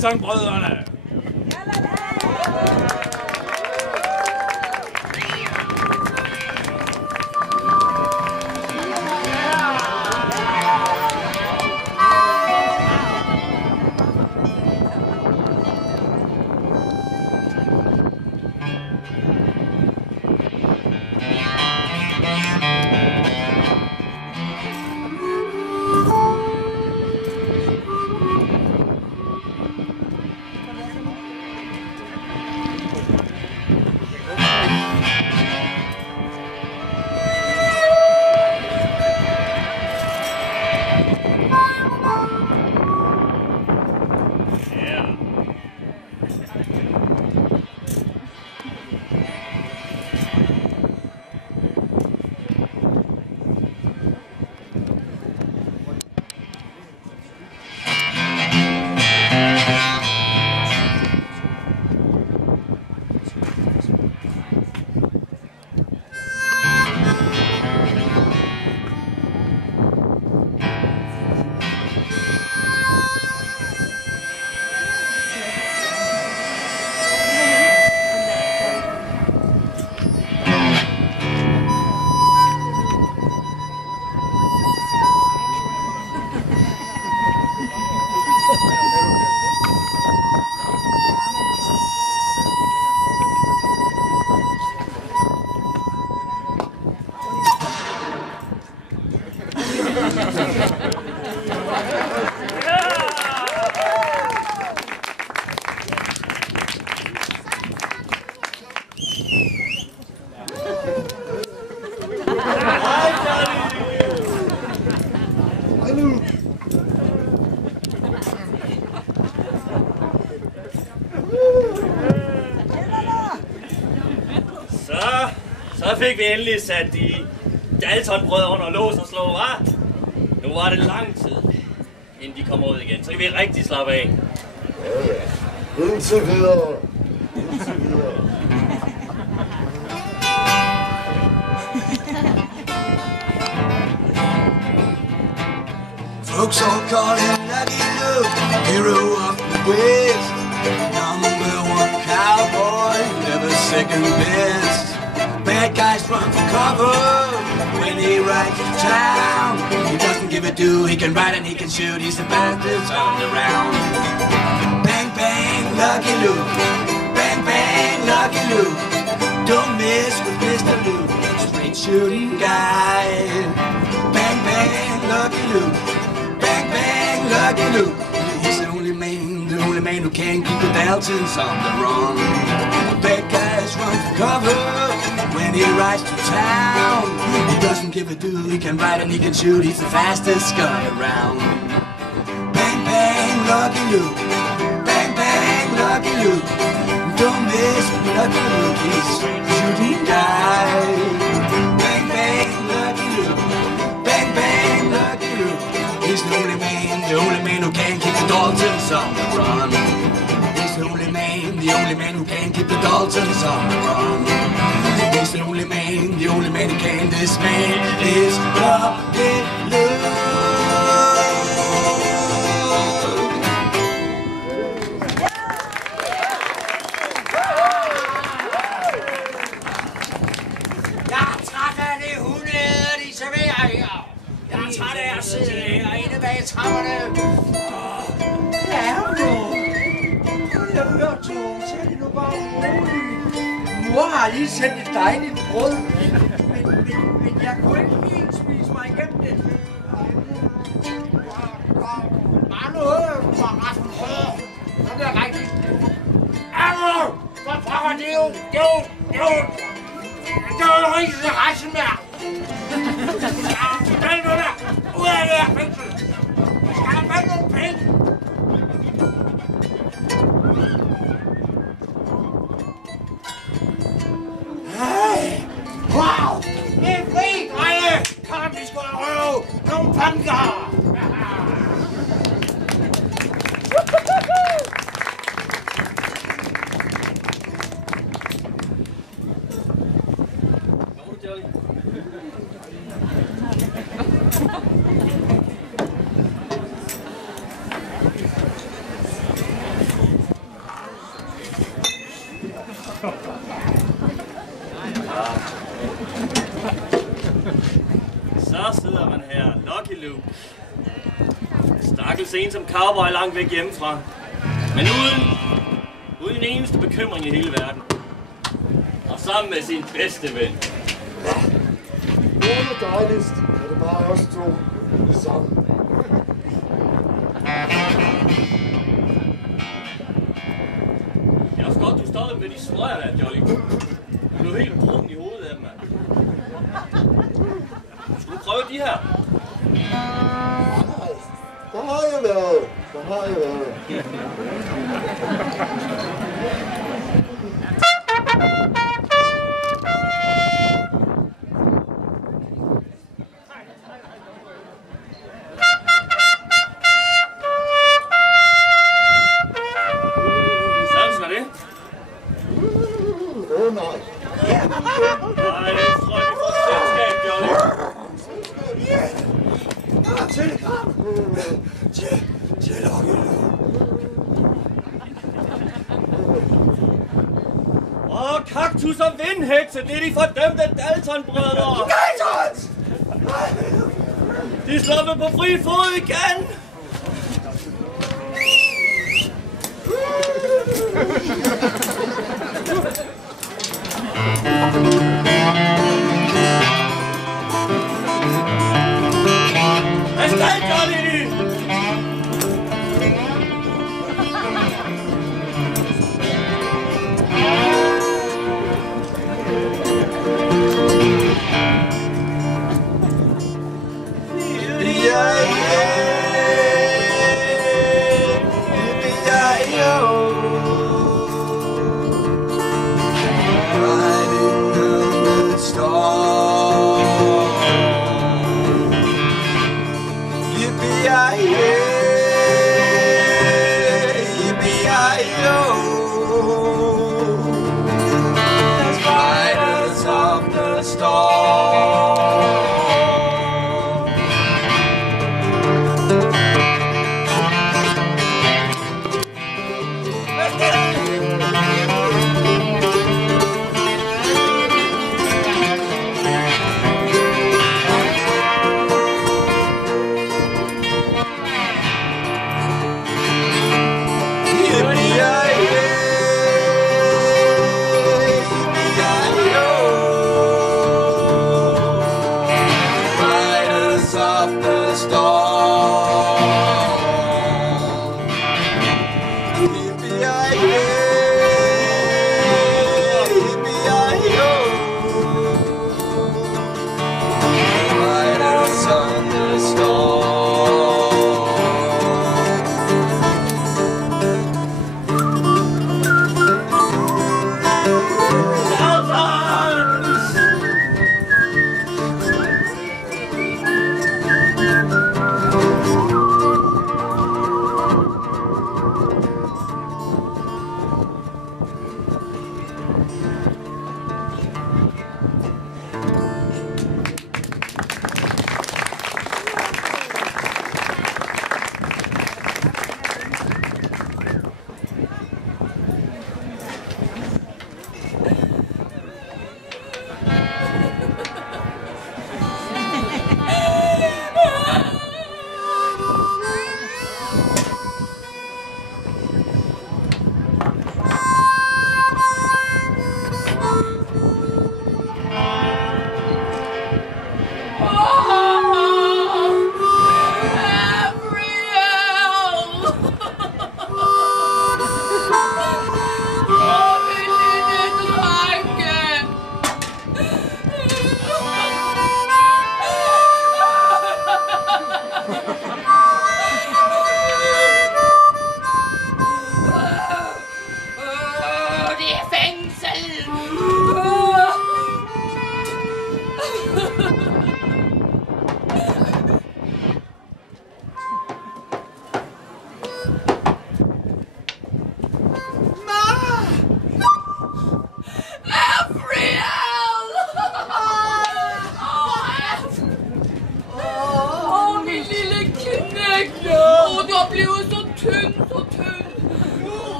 Sangbrødrene. Så fik vi endelig sat de Dalton-brødre under lås og slå, hva'? Nu var det lang tid, inden de kommer ud igen, så kan vi rigtig slappe af. Ja, indtil videre. Folks all call him Lucky Luke, hero of the West. #1 cowboy, never second best. Bad guys run for cover when he rides to town. He doesn't give a do, he can ride and he can shoot. He's the fastest on the round. Bang, bang, Lucky Luke. Bang, bang, Lucky Luke. Don't mess with Mr. Luke, straight shooting guy. Bang, bang, Lucky Luke. Bang, bang, Lucky Luke. He's the only man who can keep the Daltons on the run. Bad guys run for cover when he rides to town. He doesn't give a do, he can ride and he can shoot. He's the fastest gun around. Bang, bang, Lucky Luke. Bang, bang, Lucky Luke. Don't mess with Lucky Luke, he's a straight shooting guy. Bang, bang, Lucky Luke. Bang, bang, Lucky Luke. He's the only man who can keep the Daltons on the run. He's the only man who can keep the Daltons on the run. He's the only man who can. This man is Lucky Luke. Jeg er træt af det hunde, de serverer her. Jeg er træt af at sidde herinde bag trapperne. Ja, hold da hør, Tore. Tag det nu bare roligt. Mor har lige sendt et dejligt brød. Men jeg kunne ikke helt spise mig igennem det. Bare noget for resten hører. Så er det rigtigt. Arro! Hvad pokker det jo? Det er jo ikke til rejsen mere. Vel nu der. Ud af det her fængsel. Vi skal have fat nogle penge. Wow! Det er fri, drenge! Kom, vi skal røve nogle panker! tilværelse en som cowboy langt væk hjemmefra. Men uden en eneste bekymring i hele verden. Og sammen med sin bedste ven. Det er dejligst, at det bare os to sammen. Det er også godt, du stoppede med de smøger der, Jolly. Du blev helt brun i hovedet af dem, mand. Skal du prøve de her? Der har jeg været. Der har jeg været. Nej. Nej, det tror jeg, vi får selskab, Jolly. Telegram! Til Lokkeløv. Åh, kaktus og vindhekse, det er de fordømte Dalton-brødre. Daltons! De er sluppet på fri fod igen. Afsted, Jolly!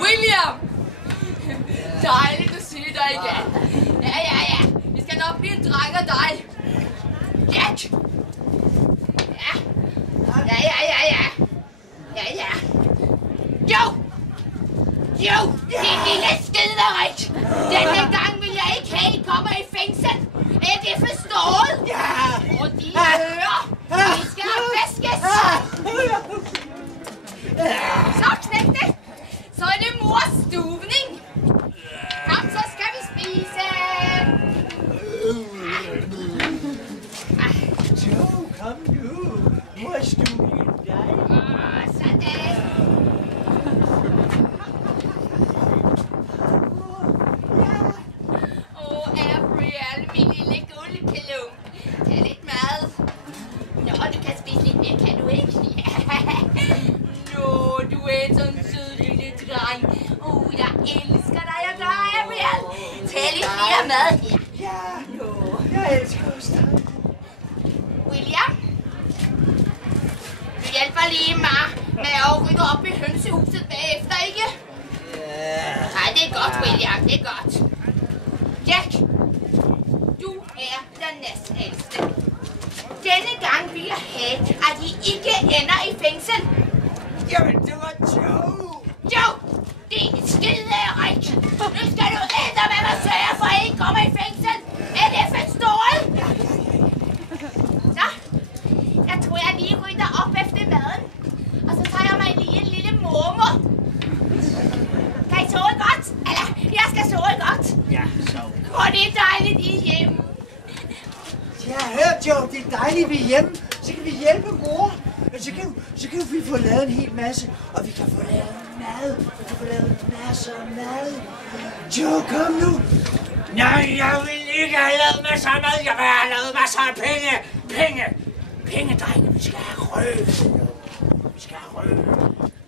William! Dejligt at se dig igen. Ja. Vi skal nok blive en dreng af dig. Jack! Ja. Jo, det lille skiderik. Denne gang vil jeg ikke have, I kommer i fængsel. Er det forstået? Ja. Og de ører, de skal vaskes. Så knægte, så er det mors stuvning. Kom, så skal vi spise. Jo, kom nu. Mors stuvning dig. Sådan. Abriel, min lille guldklump. Tag lidt mad. Nå, du kan spise lidt mere, kan du ikke? Nå, du er sådan en sød lille dreng. Jeg elsker dig, Abriel. Tag lidt mere mad her. Ja, nå. Jeg elsker også dig. William? Du hjælper lige mig med at rydde op i hønsehuset bagefter, ikke? Nej, det er godt, William. Det er godt. Jack, du er den næstældste. Denne gang vil jeg have, at I ikke ender i fængsel. Jamen, det var Joe. Joe, din skiderik. Nu skal du eddermame sørge for, at I ikke kommer i fængsel. Er det forstået? Så, jeg tror, jeg lige rydder op efter maden. Og så tager jeg mig lige en lille mormor. Kan I sove godt? Eller, jeg skal sove godt. Ja, så. Og det er dejligt, I er hjemme. Ja, hør Joe, det er dejligt, vi er hjemme. Så kan vi hjælpe mor. Så kan vi få lavet en hel masse. Og vi kan få lavet mad. Vi kan få lavet masser af mad. Joe, kom nu. Nej, jeg vil ikke have lavet masser af mad. Jeg vil have lavet masser af penge. Penge, drenge. Vi skal have røv.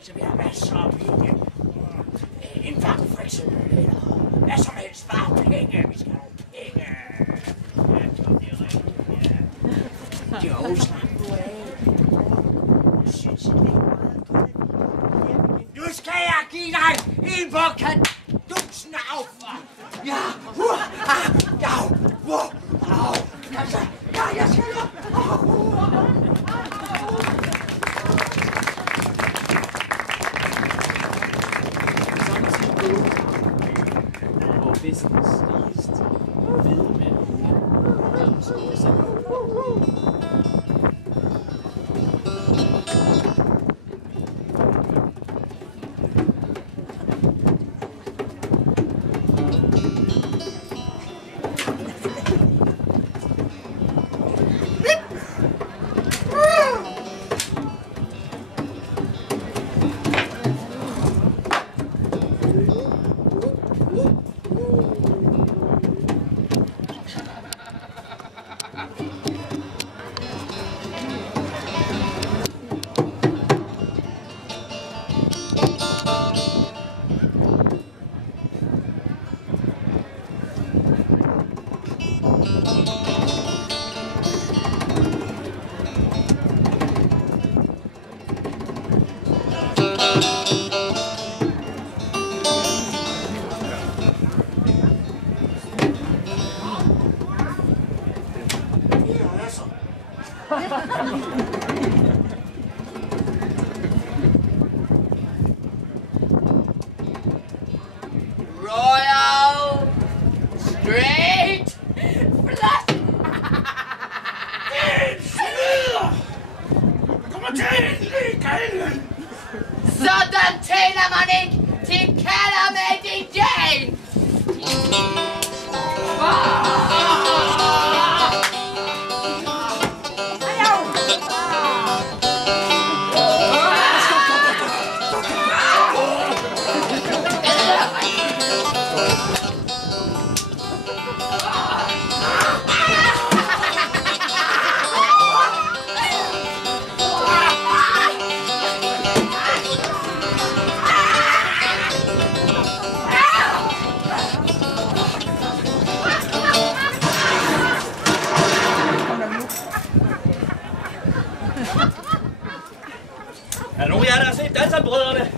Så vi har masser af penge. En bank for eksempel. Eller hvad som helst. Bare penge. Vi skal have penge. Ja, det er rigtigt. Ja. Jo, snak nu af. Jeg synes, det er meget godt. Nu skal jeg give dig en bukke dusen af. Ja, jeg skal nok. Hvor vestens rigeste hvide mænd stod sammen. Royal Straight Flush. Kommer til lige galt. Sådan taler man ikke til kalder med din Jane. Er der nogen af jer, der har set Daltonbrødrene?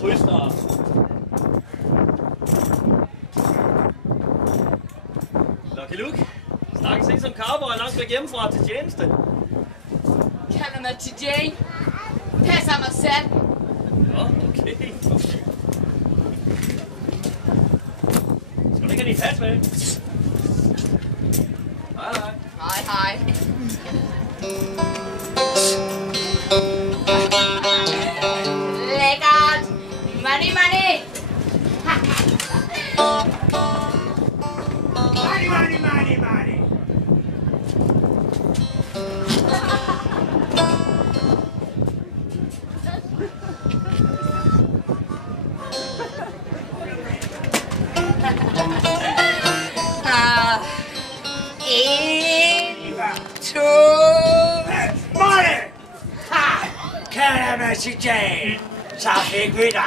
Kryster. Det er Luke. Snakkes ikke som cowboy langt væk hjemmefra til tjeneste. Kalder mig til Jane. Passer mig selv. Nå, okay. Skal du ikke have din hat med? Hej, hej. Hej, hej. Lækkert. Money, money. Money, money, money, money. En, to. Money! Ha! Kalder mig til Jane. Så fik vi dig.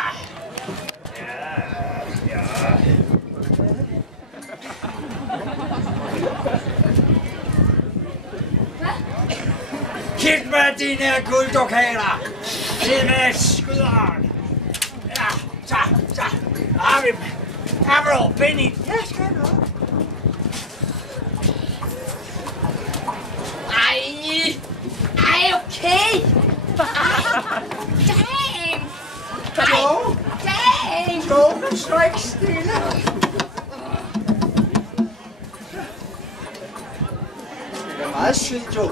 Kig med dine gulddukater. Tid med skyderen. Ja, så. Har vi dem. Har du Benny? Ja, skal du. Ej, okay. Dang. Joe? Dang. Joe, slå ikke stille. Det er meget sygt, Joe.